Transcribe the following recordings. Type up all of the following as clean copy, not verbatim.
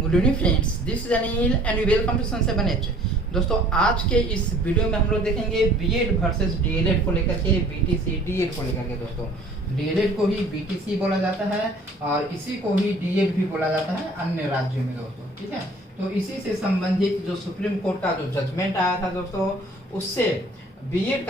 Good evening friends, this is Anil and we welcome to sun 7H। दोस्तों, आज के इस वीडियो में हम लोग देखेंगे बीएड वर्सेस डीएलएड को लेकर के, बीटीसी डीएड को लेकर के। दोस्तों, डीएलएड को ही बीटीसी बोला जाता है और इसी को ही डीएड भी बोला जाता है अन्य राज्यों में। दोस्तों, ठीक है, तो इसी से संबंधित जो सुप्रीम कोर्ट का जो जजमेंट आया था दोस्तों, उससे बीएड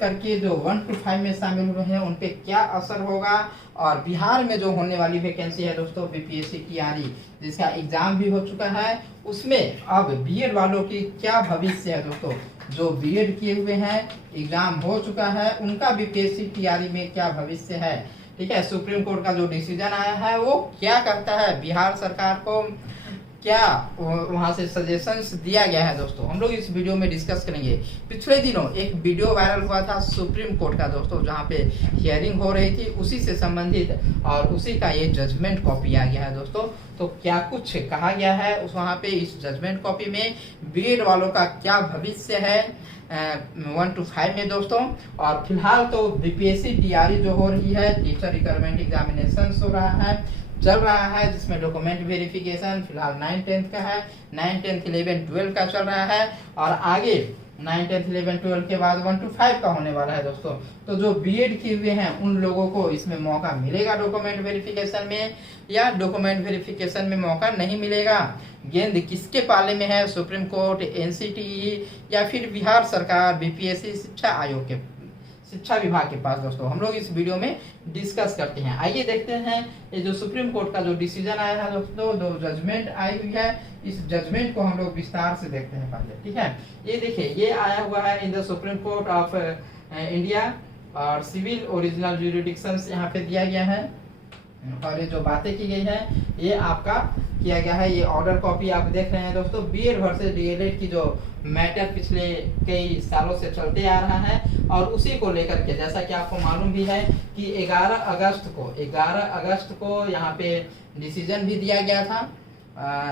करके जो 1 to 5 में शामिल हुए हैं उन पे क्या असर होगा, और बिहार में जो होने वाली वैकेंसी है दोस्तों बीपीएससी टीआरई, जिसका एग्जाम भी हो चुका है, उसमें अब बीएड वालों की क्या भविष्य है। दोस्तों, जो बीएड किए हुए हैं, एग्जाम हो चुका है, उनका बीपीएससी टीआरई में क्या भविष्य है। ठीक है, सुप्रीम कोर्ट का जो डिसीजन आया है वो क्या कहता है, बिहार सरकार को क्या वहां से सजेशंस दिया गया है। दोस्तों, हम लोग इस वीडियो में डिस्कस करेंगे। पिछले दिनों एक वीडियो वायरल हुआ था सुप्रीम कोर्ट का दोस्तों, जहां पे हियरिंग हो रही थी, उसी से संबंधित और उसी का ये जजमेंट कॉपी आ गया है। दोस्तों, तो क्या कुछ कहा गया है उस वहां पे इस जजमेंट कॉपी में, बीएड वालों का क्या भविष्य है 1 to 5 में। दोस्तों, और फिलहाल तो बीपीएससी टीआरई जो हो रही है, टीचर रिक्वायरमेंट एग्जामिनेशन हो रहा है, चल रहा है, जिसमें डॉक्यूमेंट वेरिफिकेशन फिलहाल 9, 10 का है, 9, 10, 11, 12 का चल रहा है, और आगे 9, 10, 11, 12 के बाद 1 to 5 का होने वाला है। दोस्तों, तो जो बीएड किए हुए हैं उन लोगों को इसमें मौका मिलेगा डॉक्यूमेंट वेरिफिकेशन में, या डॉक्यूमेंट वेरिफिकेशन में मौका नहीं मिलेगा। गेंद किसके पाले में है, सुप्रीम कोर्ट, एनसीटीई या फिर बिहार सरकार, बीपीएससी शिक्षा आयोग के, शिक्षा विभाग के पास। दोस्तों, हम लोग इस वीडियो में डिस्कस करते हैं। आइए देखते हैं ये जो सुप्रीम कोर्ट का जो डिसीजन आया है दोस्तों, जो जजमेंट आई हुई है, इस जजमेंट को हम लोग विस्तार से देखते हैं पहले। ठीक है, ये देखिए, ये आया हुआ है in the supreme court of India, और सिविल ओरिजिनल ज्यूरिडिक्शंस यहाँ पे दिया गया है, और ये जो बातें की गई है ये आपका किया गया है। ये ऑर्डर कॉपी आप देख रहे हैं दोस्तों। बीएड वर्सेस डीएलएड की जो मैटर पिछले कई सालों से चलते आ रहा है, और उसी को लेकर के, जैसा कि आपको मालूम भी है कि 11 अगस्त को यहाँ पे डिसीजन भी दिया गया था।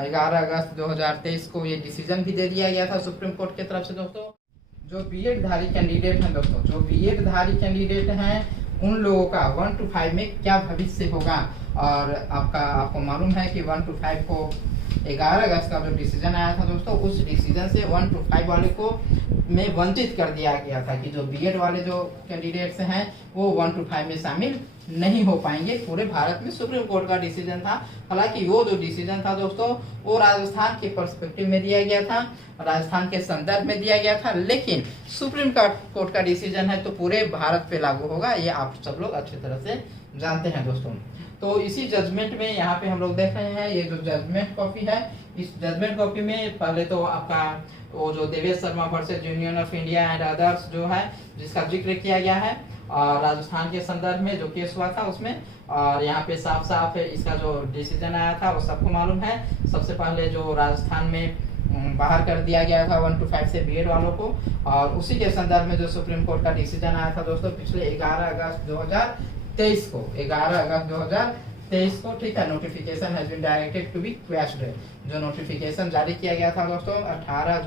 11 अगस्त 2023 को ये डिसीजन भी दे दिया गया था सुप्रीम कोर्ट की तरफ से। दोस्तों, जो बीएड धारी कैंडिडेट हैं दोस्तों, जो बीएड धारी कैंडिडेट हैं उन लोगों का 1 to 5 में क्या भविष्य होगा। और आपको मालूम है कि 1 to 5 को 11 अगस्त का जो डिसीजन आया था दोस्तों, उस डिसीजन से 1 to 5 वाले को में वंचित कर दिया गया था कि जो बीएड वाले जो कैंडिडेट्स हैं वो 1 to 5 में शामिल नहीं हो पाएंगे। पूरे भारत में सुप्रीम कोर्ट का डिसीजन था। हालांकि वो जो डिसीजन था दोस्तों, वो राजस्थान के पर्सपेक्टिव में दिया गया था, राजस्थान के संदर्भ में दिया गया था, लेकिन सुप्रीम कोर्ट का डिसीजन है तो पूरे भारत पे लागू होगा, ये आप सब लोग अच्छी तरह से जानते हैं। दोस्तों, तो इसी जजमेंट में यहाँ पे हम लोग देख रहे हैं, ये जो जजमेंट कॉपी है, इस जजमेंट कॉपी में पहले तो आपका वो जो Devesh Sharma versus union of India and others जो है, जिसका जिक्र किया गया है, और राजस्थान के संदर्भ में जो केस हुआ था उसमें, और यहाँ पे साफ साफ इसका जो डिसीजन आया था वो सबको मालूम है। सबसे पहले जो राजस्थान में बाहर कर दिया गया था 1 to 5 से बीएड वालों को, और उसी के संदर्भ में जो सुप्रीम कोर्ट का डिसीजन आया था दोस्तों पिछले 11 अगस्त 2023 को, 11 अगस्त 2023 को, ठीक है, notification has been directed to be quashed. जो नोटिफिकेशन जारी किया गया था दोस्तों 28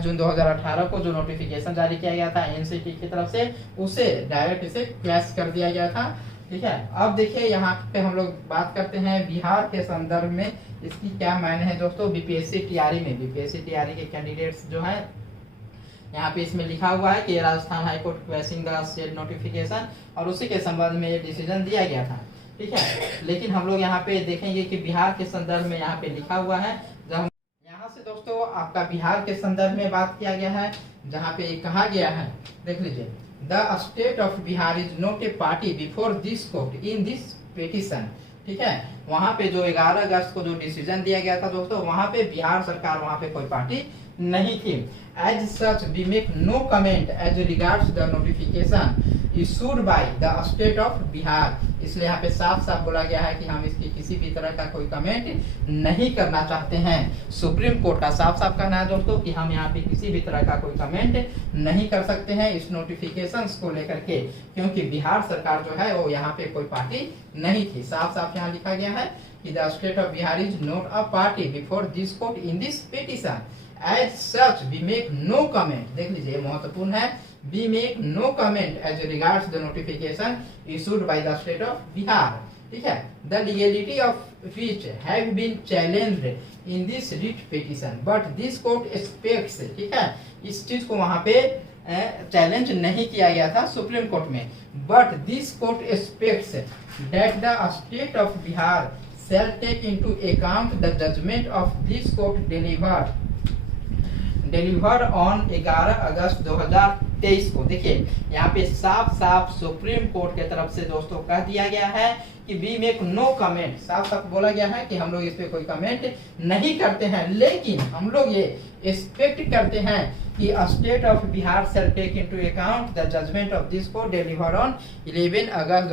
जून 2018 को जो नोटिफिकेशन जारी किया गया था एनसीटी की तरफ से, उसे डायरेक्ट इसे क्वैश कर दिया गया था। ठीक है, अब देखिए यहाँ पे हम लोग बात करते हैं बिहार के संदर्भ में इसकी क्या मायने है दोस्तों। बीपीएससी टीआरई में, बीपीएससी टीआरई के कैंडिडेट्स जो हैं, यहाँ पे इसमें लिखा हुआ है कि Rajasthan high court quashing the state notification, और उसी के संबंध में ये डिसीजन दिया गया था। ठीक है, लेकिन हम लोग यहाँ पे देखेंगे कि बिहार के संदर्भ में यहाँ पे लिखा हुआ है, जब यहाँ से दोस्तों आपका बिहार के संदर्भ में बात किया गया है, जहाँ पे कहा गया है, देख लीजिए, the state of Bihar is not a party before this court in this petition. ठीक है, वहां पे जो 11 अगस्त को जो डिसीजन दिया गया था दोस्तों, वहां पे बिहार सरकार, वहां पे कोई पार्टी नहीं थी। As such we make no comment as regards the notification issued by the state of Bihar. इसलिए यहाँ पे साफ साफ बोला गया है कि हम इसकी किसी भी तरह का कोई कमेंट नहीं करना चाहते हैं। सुप्रीम कोर्ट का साफ साफ कहना है दोस्तों कि हम यहाँ पे किसी भी तरह का कोई कमेंट नहीं कर सकते हैं इस नोटिफिकेशंस को लेकर के, क्योंकि बिहार सरकार जो है वो यहाँ पे कोई पार्टी नहीं थी। साफ साफ यहाँ लिखा गया है कि the state of Bihar is not a party before this court in this petition. As such we make no comment, देख लीजिए महत्वपूर्ण है, we make no comment as regards the notification issued by the state of Bihar ठीक है, the legality of which have been challenged in this writ petition but this court expects, ठीक है, इस चीज को वहां पे चैलेंज नहीं किया गया था सुप्रीम कोर्ट में, but this court aspects that the state of Bihar shall take into account the judgment of this court delivered on 11 अगस्त 2023 को। देखिए यहाँ पे साफ साफ सुप्रीम कोर्ट के तरफ से दोस्तों कह दिया गया है कि वी मेक नो कमेंट, साफ साफ बोला गया है कि हम लोग इस पे कोई कमेंट नहीं करते हैं, लेकिन हम लोग ये एक्सपेक्ट करते हैं कि state of Bihar shall take into account the judgment of this court delivered on 11 अगस्त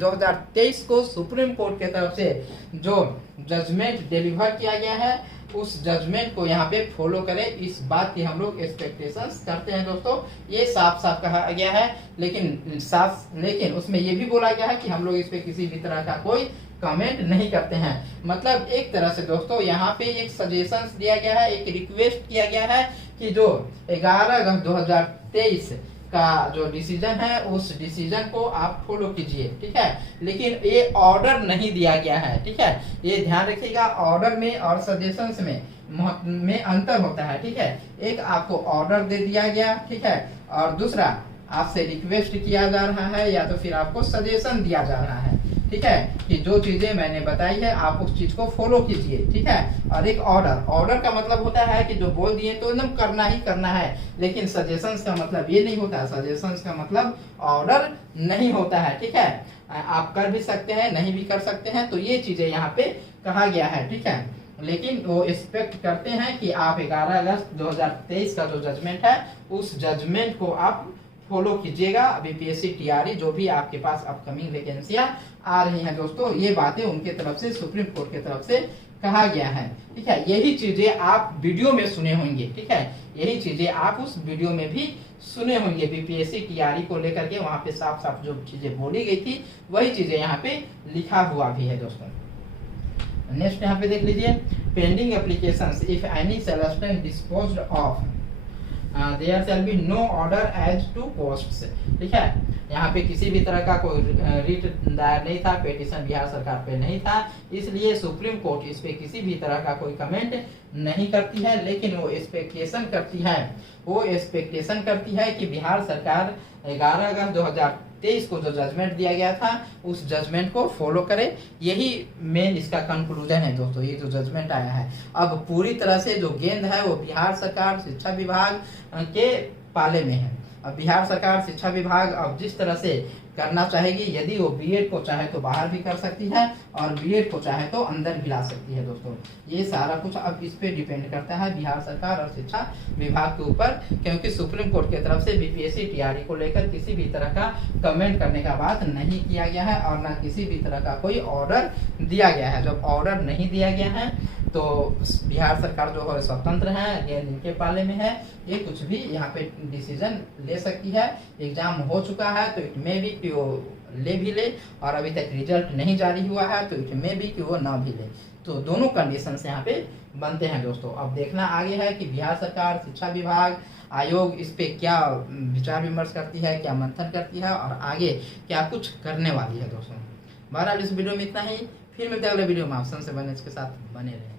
2023 को सुप्रीम कोर्ट के तरफ से जो जजमेंट डिलीवर किया गया है उस जजमेंट को यहाँ पे फॉलो करें, इस बात की हम लोग एक्सपेक्टेशंस करते हैं दोस्तों। ये साफ साफ कहा गया है, लेकिन उसमें ये भी बोला गया है कि हम लोग इस पे किसी भी तरह का कोई कमेंट नहीं करते हैं। मतलब एक तरह से दोस्तों यहाँ पे एक सजेशंस दिया गया है, एक रिक्वेस्ट किया गया है कि जो 11 अगस्त 2023 का जो डिसीजन है उस डिसीजन को आप फॉलो कीजिए, ठीक है, लेकिन ये ऑर्डर नहीं दिया गया है, ठीक है, ये ध्यान रखिएगा, ऑर्डर में और सजेशंस में अंतर होता है, ठीक है, एक आपको ऑर्डर दे दिया गया, ठीक है, और दूसरा आपसे रिक्वेस्ट किया जा रहा है या तो फिर आपको सजेशन दिया जा रहा है, ठीक है, कि जो चीजें मैंने बताई है आप उस चीज को फॉलो कीजिए, ठीक है, और एक ऑर्डर का मतलब होता है कि जो बोल दिए तो एकदम करना ही करना है, लेकिन सजेशंस का मतलब ये नहीं होता, सजेशंस का मतलब ऑर्डर नहीं होता है, ठीक है, आप कर भी सकते हैं नहीं भी कर सकते हैं, तो ये चीजें यहाँ पे कहा गया है, ठीक है, लेकिन वो एक्सपेक्ट करते हैं कि आप 11 अगस्त 2023 का जो जजमेंट है उस जजमेंट को आप फॉलो कीजिएगा। बीपीएससी टीआरई जो भी आपके पास अपकमिंग वैकेंसियां आ रही हैं दोस्तों, ये बातें उनके तरफ से सुप्रीम कोर्ट के तरफ से कहा गया है, ठीक है, यही चीजें आप वीडियो में सुने होंगे, ठीक है, यही चीजें आप उस वीडियो में भी सुने होंगे, बीपीएससी टीआरई को लेकर के वहां पे साफ साफ जो चीजें बोली गई थी वही चीजें यहाँ पे लिखा हुआ भी है दोस्तों। नेक्स्ट यहाँ पे देख लीजिए, pending applications if any shall stand disposed of there shall be no order as to posts, ठीक है, यहाँ पे किसी भी तरह का कोई रिट दायर नहीं था, पेटिशन बिहार सरकार पे नहीं था, इसलिए सुप्रीम कोर्ट इस पे किसी भी तरह का कोई कमेंट नहीं करती है, लेकिन वो एक्सपेक्टेशन करती है कि बिहार सरकार 11 अगस्त 2023 को जो जजमेंट दिया गया था उस जजमेंट को फॉलो करे, यही मेन इसका कंक्लूजन है दोस्तों। ये जो जजमेंट आया है अब पूरी तरह से जो गेंद है वो बिहार सरकार शिक्षा विभाग के पाले में है। अब बिहार सरकार शिक्षा विभाग अब जिस तरह से करना चाहेगी, यदि वो बीएड को चाहे तो बाहर भी कर सकती है और बीएड को चाहे तो अंदर भी ला सकती है दोस्तों। ये सारा कुछ अब इस पे डिपेंड करता है बिहार सरकार और शिक्षा विभाग के ऊपर, क्योंकि सुप्रीम कोर्ट की तरफ से बीपीएससी टीआरई को लेकर किसी भी तरह का कमेंट करने का बात नहीं किया गया है और न किसी भी तरह का कोई ऑर्डर दिया गया है। जब ऑर्डर नहीं दिया गया है तो बिहार सरकार जो है स्वतंत्र है, ये इनके पाले में है, ये कुछ भी यहाँ पे डिसीजन ले सकती है। एग्जाम हो चुका है तो इट में भी कि वो ले भी ले, और अभी तक रिजल्ट नहीं जारी हुआ है तो इट में भी कि वो ना भी ले, तो दोनों कंडीशन यहाँ पे बनते हैं दोस्तों। अब देखना आगे है कि बिहार सरकार शिक्षा विभाग आयोग इस पे क्या विचार विमर्श करती है, क्या मंथन करती है और आगे क्या कुछ करने वाली है दोस्तों। बहरहाल इस वीडियो में इतना ही, फिर मिलते हैं अगले वीडियो में। ऑप्शन से बने इसके साथ बने रहें।